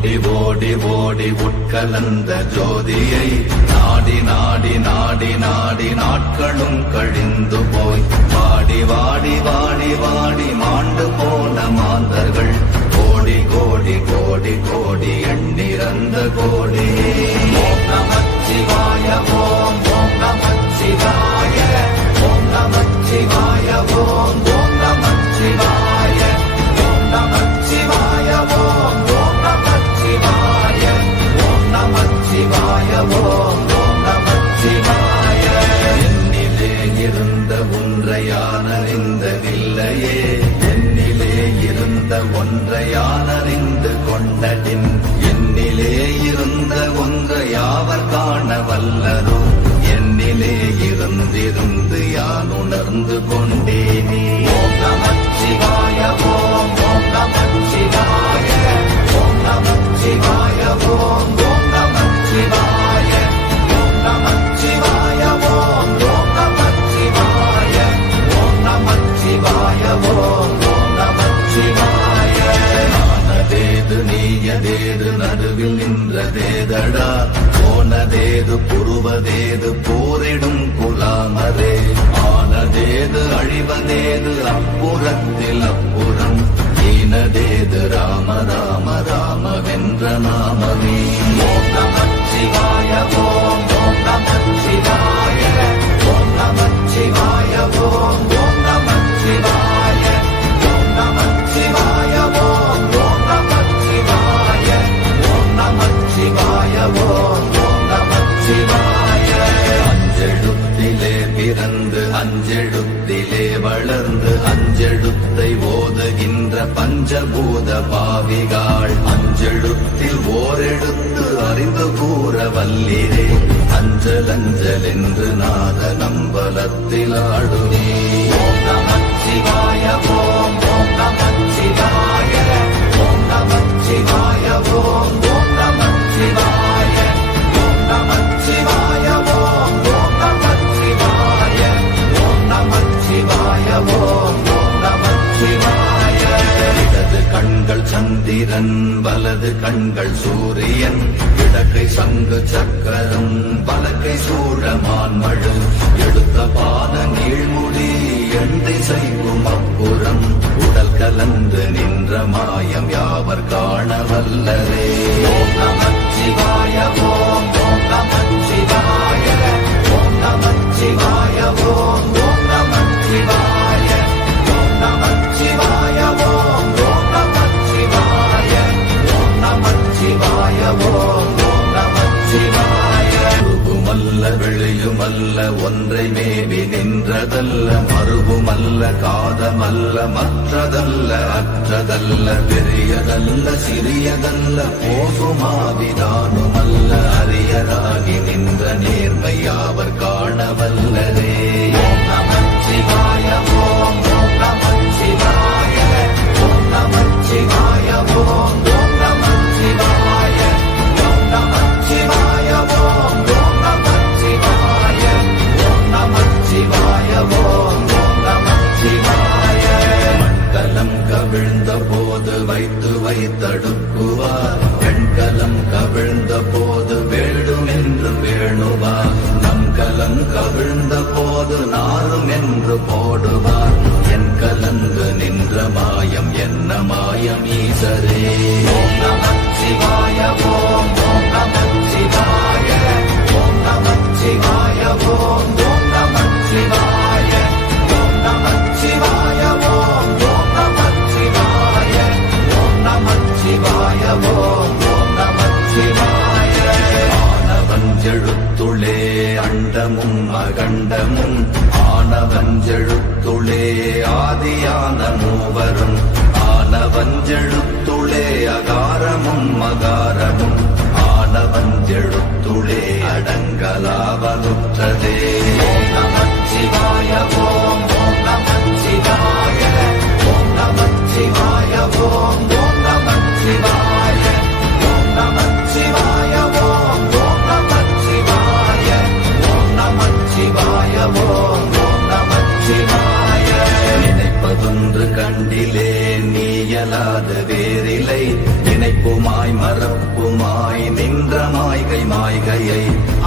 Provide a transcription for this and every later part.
ஓடி ஓடி ஓடி உட்கலந்த ஜோதியை நாடி நாடி நாடி நாடி நாட்களும் கழிந்து போய் வாடி வாடி வாடி வாடி மாண்டு போன மாந்தர்கள் கோடி கோடி கோடி கோடி எண்ணிறந்த கோடி. ஓம் நமச்சிவாய ஓம் ஓம் நமச்சிவாய ஓம் நமச்சிவாய ஓம் ஓம் நமச்சிவாய ஓம் நமச்சிவாய ஓம் ஓம் நமச்சிவாய ஓம் நமச்சிவாய ஓம் ஓம் நமச்சிவாய. என்னிலே இருந்த ஒன்றை யான் அறிந்ததில்லையே, என்னிலே இருந்த ஒன்றை யான் அறிந்து கொண்டடின், என்னிலே இருந்த ஒன்றை யாவர் காண வல்லரோ, என்னிலே இருந்திருந்து யான் உணர்ந்து கொண்டேனே. ஓம் நமச்சிவாய ஓம் ஓம் நமச்சிவாய ஓம் நமச்சிவாய ஓம் ஓம் நமச்சிவாய ஓம் நமச்சிவாய ஓம் ஓம் நமச்சிவாய ஓம் நமச்சிவாய ஓம் ஓம் நமச்சிவாய. நானதேது நீயதேது நடுவில் நின்றதேதடா, போனதேது புருவதேது போரிடும் குலாமரே, ஆனதேது அழிவதேது அப்புறத்தில் அப்புறம், ஈனதேது ராம ராம ராம வென்ற நாமமே. ஓம் நமச்சிவாய ஓம் ஓம் நமச்சிவாய ஓம் நமச்சிவாய ஓம் ஓம் நமச்சிவாய ஓம் நமச்சிவாய ஓம் ஓம் நமச்சிவாய ஓம் நமச்சிவாய ஓம் ஓம் நமச்சிவாய. அஞ்செழுத்திலே பிறந்து அஞ்செழுத்திலே வளர்ந்து அஞ்செழுத்தை ஓதுகின்ற பஞ்சபூத பாவிகாள், அஞ்செழுத்தில் ஓரெழுத்து அறிந்து கூற வல்லிரே, அஞ்சல் அஞ்சல் என்று நாத நம்பலத்தில் ஆடுவே. ஓம் நமச்சிவாய ஓம் ஓம் நமச்சிவாய ஓம் நமச்சிவாய ஓம் ஓம் நமச்சிவாய ஓம் நமச்சிவாய ஓம் ஓம் நமச்சிவாய ஓம் நமச்சிவாய ஓம் ஓம் நமச்சிவாய. இடது கண்கள் சந்திரன் வலது கண்கள் சூரியன், இடக்கை சங்கு சக்கரம் வலக்கை சூழமான் மழு, எடுத்த பாத நீழ்முடி எண்டை செய்யும் அப்புறம், உடல் கலந்து நின்ற மாயம் யாவர் காண வல்லரே. ஓம் நமச்சிவாய ஓம் ஓம் நமச்சிவாய ஓம் நமச்சிவாய ஓம் ஓம் நமச்சிவாய ஓம் நமச்சிவாய ஓம் ஓம் நமச்சிவாய ஓம் நமச்சிவாய ஓம் ஓம் நமச்சிவாய. உருவுமல்ல வெளியுமல்ல ஒன்றை மேவி நின்றதல்ல, மறுவுமல்ல காதமல்ல மற்றதல்ல அற்றதல்ல, பெரியதல்ல சிறியதல்ல போகுமாவிதானுமல்ல, அரியராகி நின்ற நேர்மை யாவர் காண வல்லரே. ஓம் நமச்சிவாய ஓம் ஓம் நமச்சிவாய ஓம் நமச்சிவாய ஓம் ஓம் நமச்சிவாய ஓம் நமச்சிவாய ஓம் ஓம் நமச்சிவாய ஓம் நமச்சிவாய ஓம் ஓம் நமச்சிவாய. மண்கலம் கவிழ்ந்த போது வைத்து வைத்தடுக்குவார், பெண்கலம் கவிழ்ந்த போது வேண்டும் என்று வேணுவார், நம் கலம் கவிழ்ந்த போது நாரும் என்று போடுவார், என் கலந்து நின்ற மாயம் என்ன மாயம் ஈசரே. ஓம் நமச்சிவாய ஓம் ஓம் நமச்சிவாய ஓம் நமச்சிவாய ஓம் ஓம் நமச்சிவாய ஓம் நமச்சிவாய ஓம் ஓம் நமச்சிவாய ஓம் நமச்சிவாய ஓம் ஓம் நமச்சிவாய. ஆனவஞ்செழுத்துளே அண்டமும் அகண்டமும், ஆனவஞ்செழுத்துளே ஆதியான மூவரும், ஆனவஞ்செழுத்துளே அகாரமும் அகாரமும், ஆனவஞ்செழுத்துளே அடங்கலாவலுற்றதே. ஓம் நமச்சிவாய ஓம் ஓம் நமச்சிவாய ஓம் நமச்சிவாய ஓம் ஓம் நமச்சிவாய ஓம் நமச்சிவாய ஓம் ஓம் நமச்சிவாய ஓம் நமச்சிவாய ஓம் ஓம் நமச்சிவாய. நினைப்பதொன்று கண்டிலே நீயலாது வேறில்லை, நினைப்புமாய் மறப்ப நின்ற மாய்கை மாய்கையை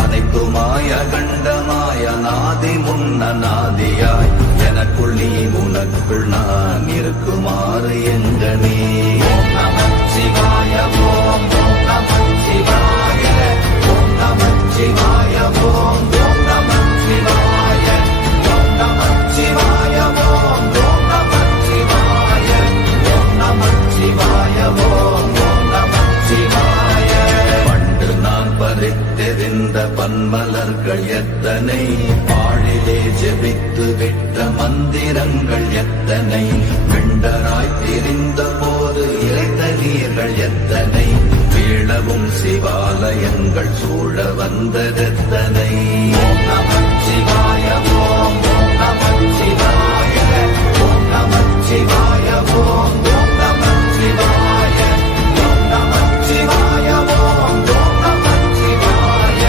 அனைத்துமாய கண்டமாய நாதி முன்ன நாதியாய் எனக்குள் நீ உனக்குள் நான் இருக்குமாறு எங்க நீ ஓம் நமச்சிவாய ஓம் ஓம் நமச்சிவாய ஓம் நமச்சிவாய ஓம் ஓம் நமச்சிவாய ஓம் நமச்சிவாய ஓம் ஓம் நமச்சிவாய ஓம் நமச்சிவாய ஓம் ஓம் நமச்சிவாய பண்டு நான் பறித்தெறிந்த பன்மலர்கள் எத்தனை பாழிலே ஜெபித்து விட்ட மந்திரங்கள் எத்தனை பிண்டராய் திரிந்த போது இறைத்த நீர்கள் எத்தனை வீழவும் சிவாலயங்கள் சூழ வந்ததெத்தனை ஓம் நமச்சிவாய ஓம் ஓம் நமச்சிவாய ஓம் நமச்சிவாய ஓம் ஓம் நமச்சிவாய ஓம் நமச்சிவாய ஓம் ஓம் நமச்சிவாய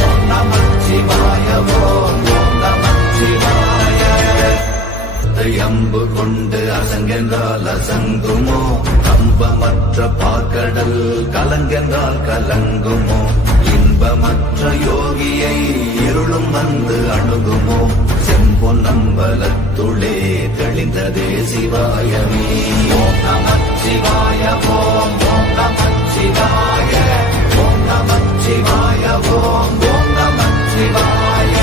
ஓம் நமச்சிவாய ஓம் ஓம் நமச்சிவாய அம்பு கொண்டு அசங்கென்றால் அசங்குமோ கம்பமற்ற பார்க்கடல் கலங்கென்றால் கலங்குமோ இன்பமற்ற யோகியை இருளும் வந்து அணுகுமோ செம்பொன்னம்பலத்துளே தெளிந்ததே சிவாயமே ஓம் நமச்சிவாய ஓம் ஓம் நமச்சிவாய ஓம் நமச்சிவாய ஓம் ஓம் நமச்சிவாய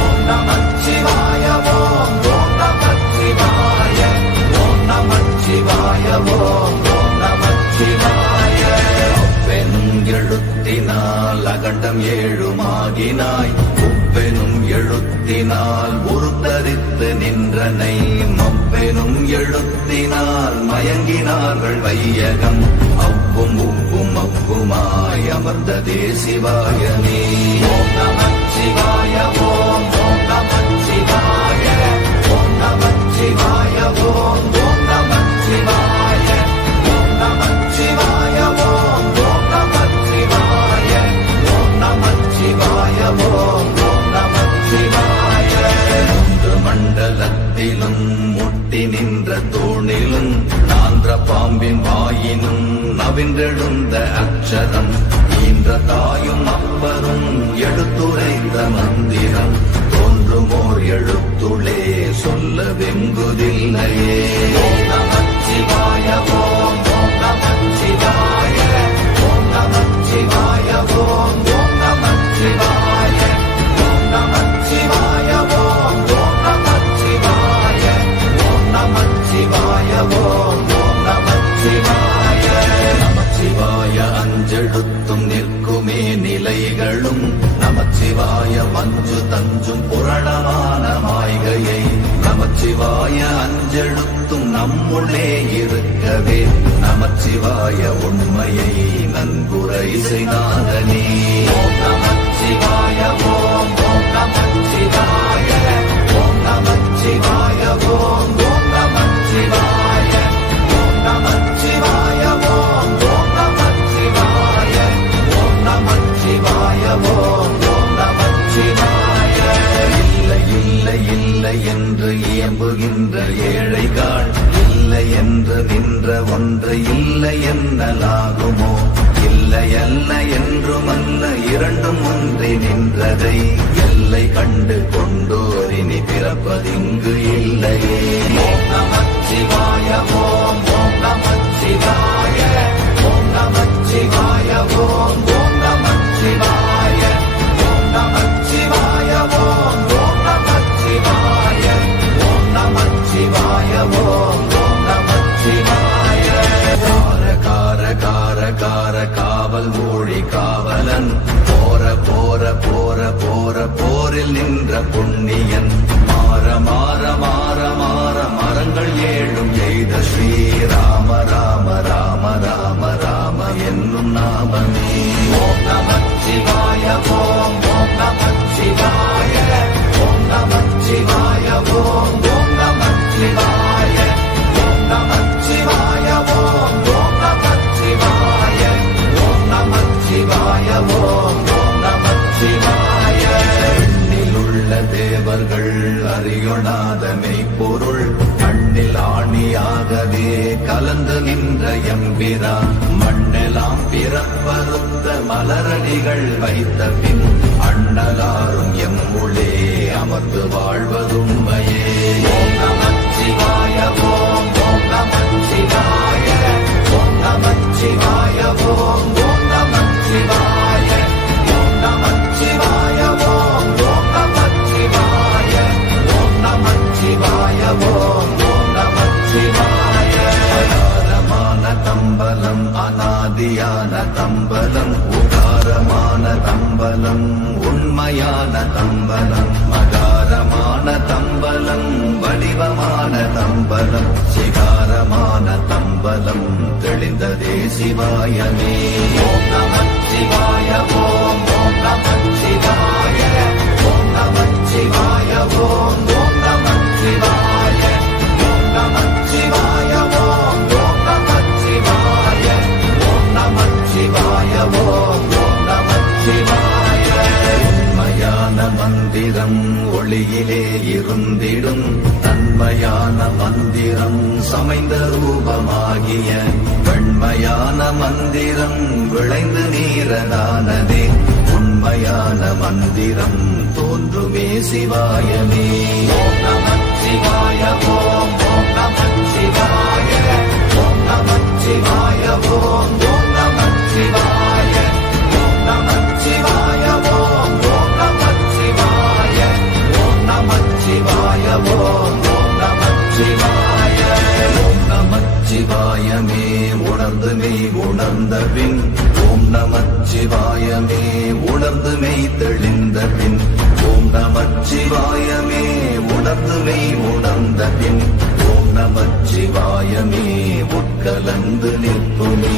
ஓம் நமச்சிவாய ஓம் ஓம் நமச்சிவாய ஓம் நமச்சிவாய ஓம் ஓம் நமச்சிவாய அப்பெனும் எழுத்தினால் அகண்டம் ஏழுமாகினாய் உப்பெனும் எழுத்தினால் உருத்தரித்து நின்றனை மப்பெனும் எழுத்தினால் மயங்கினார்கள் வையகம் அவ்வும் உப்பும் அப்புமாய் அமர்ந்ததே சிவாயமே ஓம் நமச்சிவாய ஓம் ஓம் நமச்சிவாய ஓம் நமச்சிவாய ஓம் ஓம் நமச்சிவாய ஓம் நமச்சிவாய ஓம் ஓம் நமச்சிவாய ஓம் நமச்சிவாய ஓம் ஓம் நமச்சிவாய மூன்று மண்டலத்திலும் முட்டி நின்ற தூணிலும் நான்ற பாம்பின் வாயினும் நவின்றெழுந்த அக்ஷரம் ஈன்ற தாயும் அப்பரும் எடுத்துரைத்த மந்திரம் தோன்றுமோர் எழுத்துளே சொல்ல வெங்குதில்லையே ஓம் நமச்சிவாய ஓம் ஓம் நமச்சிவாய ஓம் நமச்சிவாய ஓம் ஓம் நமச்சிவாய ஓம் நமச்சிவாய ஓம் ஓம் நமச்சிவாய ஓம் நமச்சிவாய ஓம் ஓம் நமச்சிவாய நமச்சிவாய அஞ்செழுத்தும் நிற்குமே நிலைகளும் நமச்சிவாய மஞ்சு தஞ்சும் புரணமான மாய்கையை நமச்சிவாய அஞ்செழுத்தும் நம்முள்ளே இருக்கவே நமச்சிவாய உண்மையை நன்குரை செய்தாதனே ஓம் நமச்சிவாய ஓம் ஓம் நமச்சிவாய ஓம் நமச்சிவாய ஓம் ஓம் நமச்சிவாய ஓம் நமச்சிவாய ஓம் ஓம் நமச்சிவாய ஓம் நமச்சிவாய ஓம் ஓம் நமச்சிவாய இல்லை இல்லை இல்லை என்று இயம்புகின்ற ஏழைகள் இல்லை என்று நின்ற ஒன்று இல்லை என்னலாகுமோ இல்லை அல்ல என்றுமல்ல இரண்டும் ஒன்றி நின்றதை எல்லை கண்டு கொண்டோரினி பிறப்பதிங்கு இல்லையே ஓம் நமச்சிவாய ஓம் ஓம் நமச்சிவாய ஓம் நமச்சிவாய ஓம் ஓம் நமச்சிவாய ஓம் நமச்சிவாய ஓம் ஓம் நமச்சிவாய ஓம் நமச்சிவாய ஓம் ஓம் நமச்சிவாய கார கார கார கார காவல் மூழி காவலன் போர போர போர போர போரில் நின்ற புண்ணியன் மாற மாற மாற மாற மரங்கள் ஏழும் எய்த ஸ்ரீராம ராம ராம ராம ராம என்னும் நாமமே ஓம் நமச்சிவாய ஓம் ஓம் நமச்சிவாய ஓம் நமச்சிவாய ஓம் ஓம் நமச்சிவாய ஓம் நமச்சிவாய ஓம் ஓம் நமச்சிவாய ஓம் நமச்சிவாய ஓம் ஓம் நமச்சிவாய எண்ணிலுள்ள தேவர்கள் அறியொணாத மெய்ப்பொருள் கண்ணில் ஆணியாகவே கலந்து நின்ற எம்பிரா மண்ணெல்லாம் பிறப்பறுத்த மலரடிகள் வைத்த பின் அண்ணலாரும் எம்முளே அமர்ந்து வாழ்வதுண்மையே. ஓம் நமச்சிவாய ஓம் ஓம் நமச்சிவாய ஓம் நமச்சிவாய ஓம் ஓம் நமச்சிவாய ஓம் நமச்சிவாய ஓம் ஓம் நமச்சிவாய ஓம் நமச்சிவாய ஓம் ஓம் நமச்சிவாய. அகாரமான தம்பலம் அநாதியான தம்பலம் உகாரமான தம்பலம் உண்மையான தம்பலம் மகாரமான தம்பலம் வடிவமான தம்பலம் சிகாரமான தம்பலம் தெளிந்ததே சிவாயமே. ஓம் நமச்சிவாய ஓம் ஓம் நமச்சிவாய ஓம் நமச்சிவாய ஓம் ஓம் நமச்சிவாய ஓம் நமச்சிவாய ஓம் ஓம் நமச்சிவாய ஓம் நமச்சிவாய ஓம் ஓம் நமச்சிவாய. உண்மையான மந்திரம் ஒளியிலே இருந்திடும் தன்மையான மந்திரம் சமைந்த ரூபமாகிய வெண்மையான மந்திரம் விளைந்து நீரதானதே உண்மையான மந்திரம் தோன்றுமே சிவாயமே. ஓம் நமச்சிவாய ஓம் ஓம் நமச்சிவாய ஓம் நமச்சிவாய ஓம் ஓம் நமச்சிவாய ஓம் நமச்சிவாய ஓம் ஓம் நமச்சிவாய ஓம் நமச்சிவாய ஓம் ஓம் நமச்சிவாய. ஓம் நமச்சிவாயமே உணர்ந்து மெய் உணர்ந்த பின் ஓம் நமச்சிவாயமே உணர்ந்து மெய் தெளிந்த பின் ஓம் நமச்சிவாயமே உணர்ந்து மெய் உணர்ந்த பின் ஓம் நமச்சிவாயமே உட்கலந்து நிற்குமே.